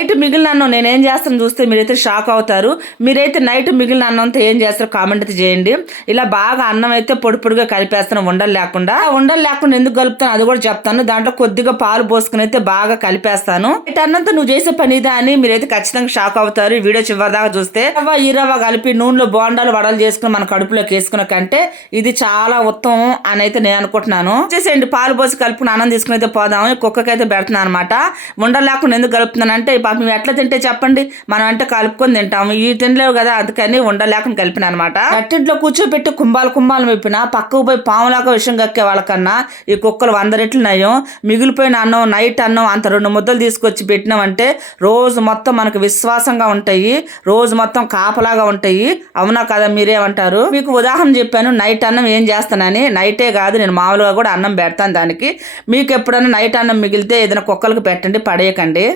Night మిగిలిన అన్నం నేనేం చేస్తాను చూస్తే మీరైతే షాక్ అవుతారు. మీరైతే నైట్ మిగిలిన అన్నంతో ఏం చేస్తారో కామెంట్ అయితే చేయండి. ఇలా బాగా అన్నం అయితే పొడి పొడిగా కలిపేస్తాను ఉండలు లేకుండా. ఉండలు లేకుండా ఎందుకు కలుపుతాను అది కూడా చెప్తాను. దాంట్లో కొద్దిగా పాలు పోసుకుని అయితే బాగా కలిపేస్తాను. నైట్ అన్నంతో నువ్వు చేసే పని ఇదా అని మీరైతే ఖచ్చితంగా షాక్ అవుతారు. ఈ వీడియో చివరి దాకా చూస్తే ఈ రవ్వ కలిపి నూనెలో బోండాలు వడలు చేసుకుని మన కడుపులోకి వేసుకున్న కంటే ఇది చాలా ఉత్తమం అని అయితే నేను అనుకుంటున్నాను. చేసేయండి, పాలు పోసి కలుపుకుని అన్నం తీసుకుని అయితే పోదాము. కుక్కకైతే పెడుతున్నాను అనమాట. ఉండలు లేకుండా ఎందుకు కలుపుతున్నానంటే పాపం ఎట్లా తింటే చెప్పండి, మనం అంటే కలుపుకొని తింటాము, ఈ తినలేవు కదా, అందుకని ఉండలేకుండా కలిపిన అనమాట. నట్టింట్లో కూర్చోబెట్టి కుంభాలు మెప్పిన పక్కకు పోయి పాములాగా విషయం కక్కే వాళ్ళకన్నా ఈ కుక్కలు 100 రెట్లు నయం. మిగిలిపోయిన అన్నం నైట్ అన్నం అంత 2 ముద్దలు తీసుకొచ్చి పెట్టినామంటే రోజు మొత్తం మనకు విశ్వాసంగా ఉంటాయి, రోజు మొత్తం కాపలాగా ఉంటాయి. అవునా కదా, మీరేమంటారు? మీకు ఉదాహరణ చెప్పాను నైట్ అన్నం ఏం చేస్తానని. నైటే కాదు, నేను మామూలుగా కూడా అన్నం పెడతాను దానికి. మీకు ఎప్పుడైనా నైట్ అన్నం మిగిలితే ఏదైనా కుక్కలకు పెట్టండి, పడేయకండి.